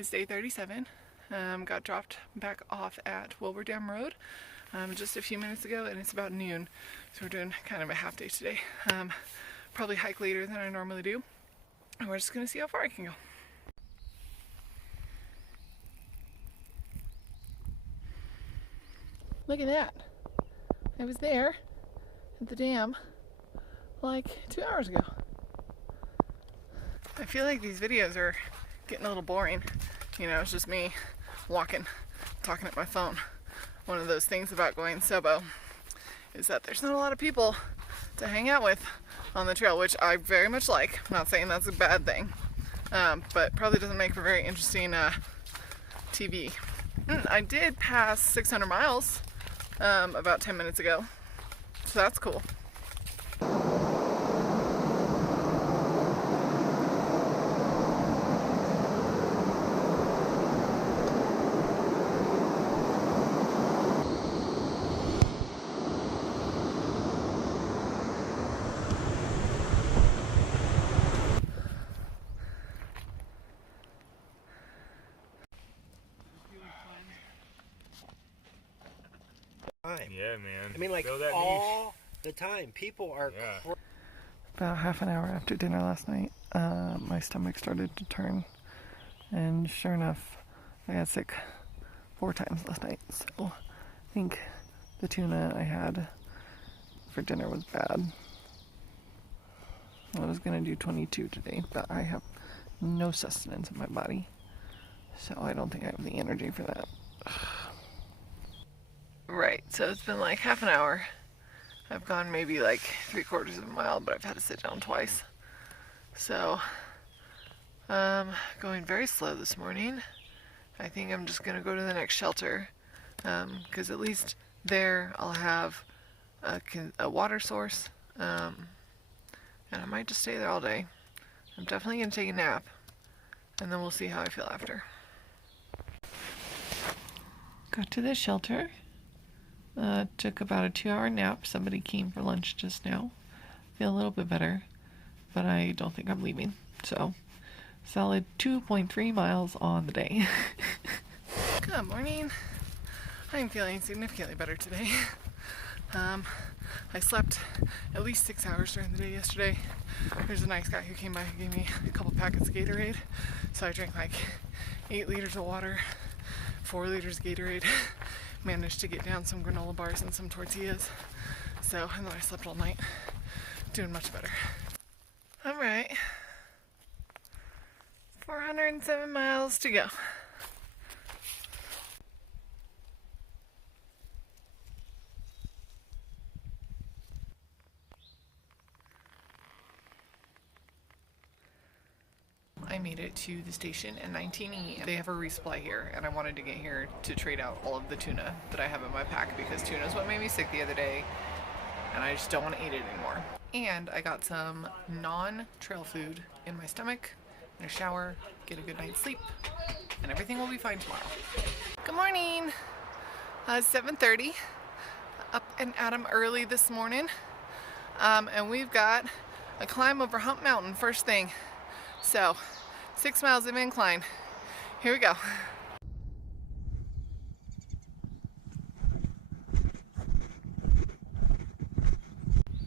It's day 37. Got dropped back off at Wilbur Dam Rd just a few minutes ago, and it's about noon, so we're doing kind of a half day today. Probably hike later than I normally do, and we're just gonna see how far I can go. Look at that. I was there at the dam like 2 hours ago. I feel like these videos are getting a little boring. You know, it's just me walking, talking at my phone. One of those things about going SOBO is that there's not a lot of people to hang out with on the trail, which I very much like. I'm not saying that's a bad thing, but probably doesn't make for very interesting TV. I did pass 600 miles about 10 minutes ago, so that's cool. Yeah, man. I mean, like, all the time. People are About half an hour after dinner last night, my stomach started to turn, and sure enough, I got sick 4 times last night. So I think the tuna I had for dinner was bad. I was gonna do 22 today, but I have no sustenance in my body, so I don't think I have the energy for that. Right, so it's been like half an hour. I've gone maybe like 3/4 of a mile, but I've had to sit down twice. So, going very slow this morning. I think I'm just gonna go to the next shelter, because at least there I'll have a water source, and I might just stay there all day. I'm definitely gonna take a nap, and then we'll see how I feel after. Got to the shelter. Took about a 2-hour nap. Somebody came for lunch just now. Feel a little bit better, but I don't think I'm leaving. So, solid 2.3 miles on the day. Good morning. I'm feeling significantly better today. I slept at least 6 hours during the day yesterday. There's a nice guy who came by who gave me a couple packets of Gatorade. So I drank like 8 liters of water, 4 liters of Gatorade. Managed to get down some granola bars and some tortillas. So, and then I slept all night. Doing much better. Alright. 407 miles to go. I made it to the station at 19E. They have a resupply here, and I wanted to get here to trade out all of the tuna that I have in my pack, because tuna is what made me sick the other day, and I just don't want to eat it anymore. And I got some non-trail food in my stomach, in a shower, get a good night's sleep, and everything will be fine tomorrow. Good morning! 7:30. Up and at 'em early this morning, and we've got a climb over Hump Mountain first thing. So, 6 miles of incline. Here we go.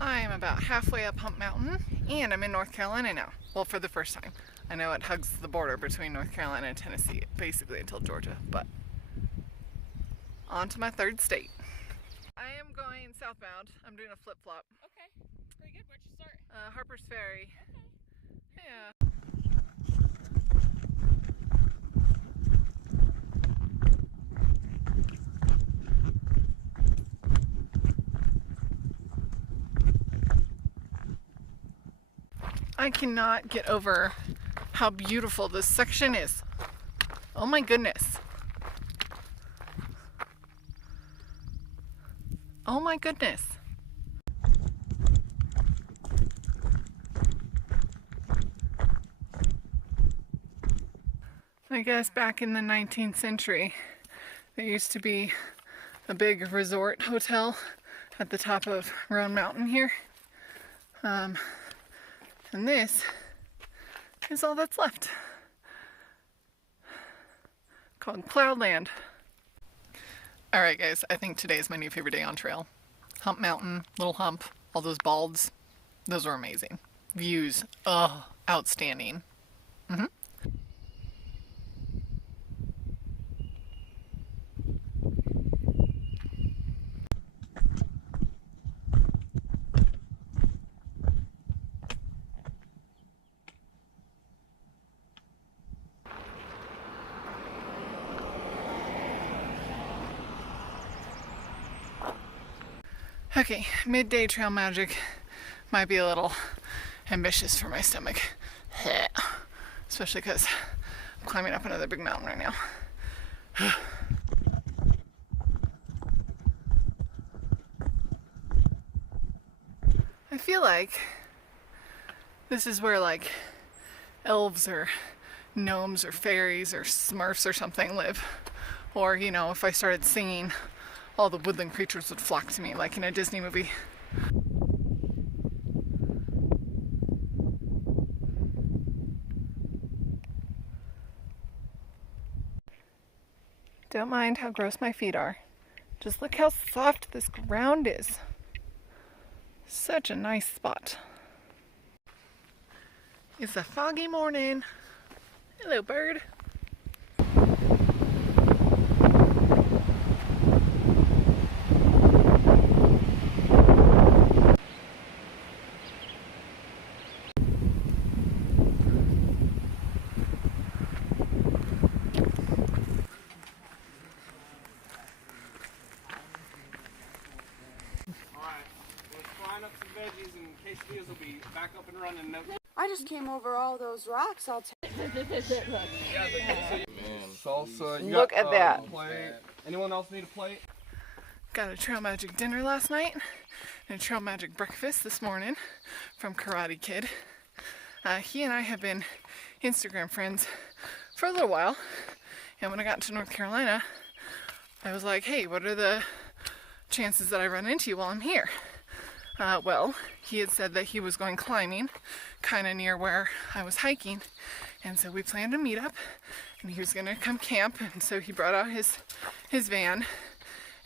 I am about halfway up Hump Mountain, and I'm in North Carolina now. Well, for the first time. I know it hugs the border between North Carolina and Tennessee, basically until Georgia, but on to my 3rd state. I am going southbound. I'm doing a flip-flop. Okay, very good. Where'd you start? Harper's Ferry. Okay. Yeah. I cannot get over how beautiful this section is. Oh my goodness. Oh my goodness. I guess back in the 19th century, there used to be a big resort hotel at the top of Roan Mountain here. And this is all that's left. called Cloudland. Alright guys, I think today is my new favorite day on trail. Hump Mountain, Little Hump, all those balds, those were amazing. Views, oh, outstanding. Okay, midday trail magic might be a little ambitious for my stomach. Especially because I'm climbing up another big mountain right now. I feel like this is where like elves or gnomes or fairies or smurfs or something live. Or, you know, if I started singing, all the woodland creatures would flock to me like in a Disney movie. Don't mind how gross my feet are. Just look how soft this ground is. Such a nice spot. It's a foggy morning. Hello, bird. Quesadillas will be back up and running. I just came over all those rocks. I'll take. Salsa. Look at that. Plate. Anyone else need a plate? Got a Trail Magic dinner last night and a Trail Magic breakfast this morning from Karate Kid. He and I have been Instagram friends for a little while, and when I got to North Carolina, I was like, hey, what are the chances that I run into you while I'm here? Well, he had said that he was going climbing kind of near where I was hiking, and so we planned to meet up, and he was going to come camp, and so he brought out his van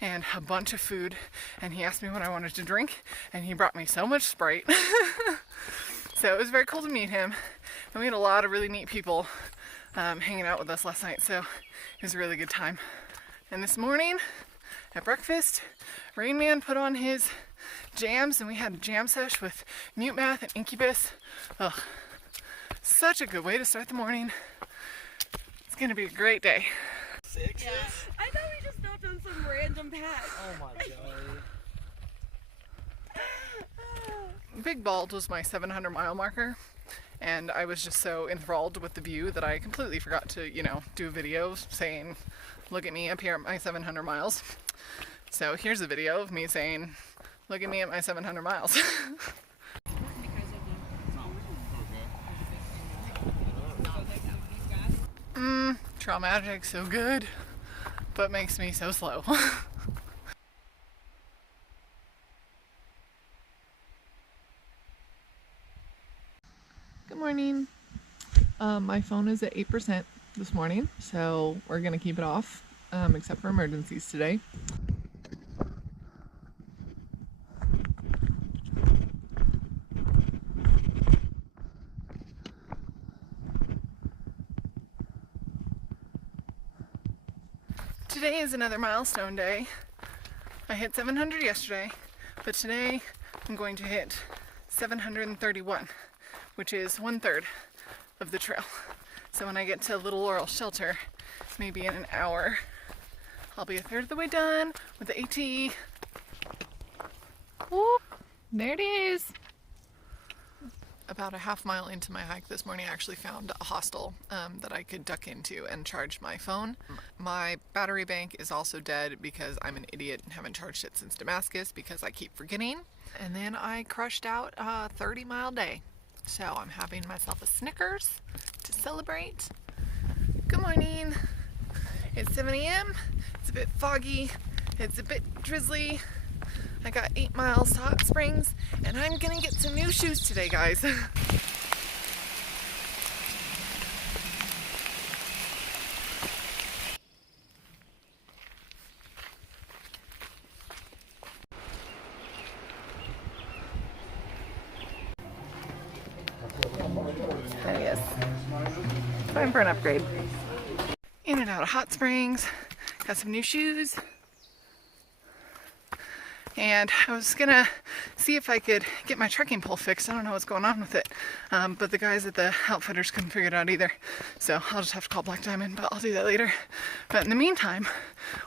and a bunch of food, and he asked me what I wanted to drink, and he brought me so much Sprite. So it was very cool to meet him, and we had a lot of really neat people hanging out with us last night, so it was a really good time. And this morning at breakfast, Rain Man put on his jams, and we had a jam sesh with Mute Math and Incubus. Ugh, such a good way to start the morning. It's gonna be a great day. Yeah. I thought we just stopped on some random path. Oh my god. Big Bald was my 700-mile marker, and I was just so enthralled with the view that I completely forgot to, you know, do a video saying, look at me up here at my 700 miles. So here's a video of me saying, look at me at my 700 miles. Trail Magic, so good, but makes me so slow. Good morning. My phone is at 8% this morning, so we're gonna keep it off, except for emergencies today. Today is another milestone day. I hit 700 yesterday, but today I'm going to hit 731, which is 1/3 of the trail. So when I get to Little Laurel Shelter, maybe in an hour, I'll be 1/3 of the way done with the AT. Whoop, there it is. About a half mile into my hike this morning, I actually found a hostel that I could duck into and charge my phone. My battery bank is also dead because I'm an idiot and haven't charged it since Damascus because I keep forgetting. And then I crushed out a 30-mile day. So I'm having myself a Snickers to celebrate. Good morning. It's 7 a.m. It's a bit foggy. It's a bit drizzly. I got 8 miles to Hot Springs, and I'm gonna get some new shoes today, guys. time for an upgrade. In and out of hot springs. Got some new shoes. And I was gonna see if I could get my trekking pole fixed. I don't know what's going on with it. But the guys at the outfitters couldn't figure it out either. So I'll just have to call Black Diamond, but I'll do that later. But in the meantime,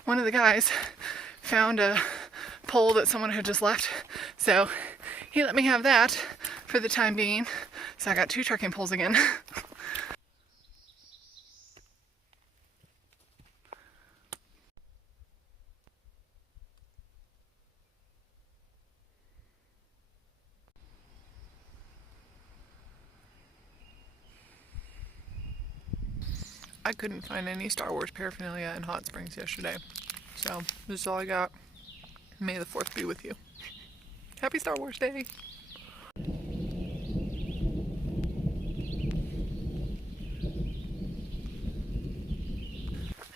one of the guys found a pole that someone had just left. So he let me have that for the time being. So I got 2 trekking poles again. I couldn't find any Star Wars paraphernalia in Hot Springs yesterday. So this is all I got. May the 4th be with you. Happy Star Wars Day!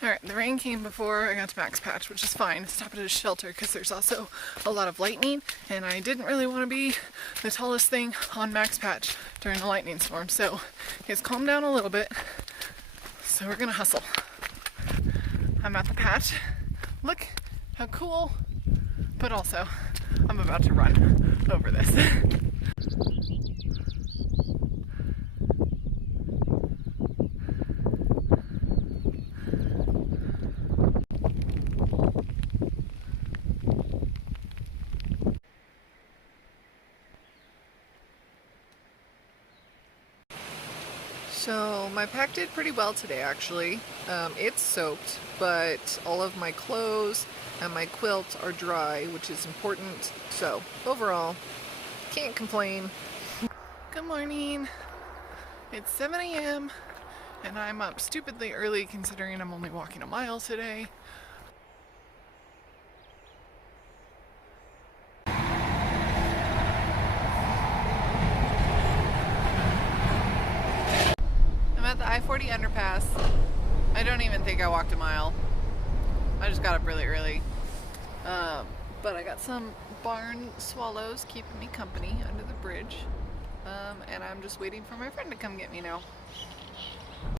Alright, the rain came before I got to Max Patch, which is fine. Stop at a shelter because there's also a lot of lightning, and I didn't really want to be the tallest thing on Max Patch during the lightning storm, so it's calmed down a little bit. So we're gonna hustle. I'm at the patch. Look how cool, but also I'm about to run over this. So my pack did pretty well today actually. It's soaked, but all of my clothes and my quilt are dry, which is important. So overall, can't complain. Good morning. It's 7 a.m. and I'm up stupidly early considering I'm only walking a mile today. At the I-40 underpass. I don't even think I walked a mile. I just got up really early. But I got some barn swallows keeping me company under the bridge. And I'm just waiting for my friend to come get me now.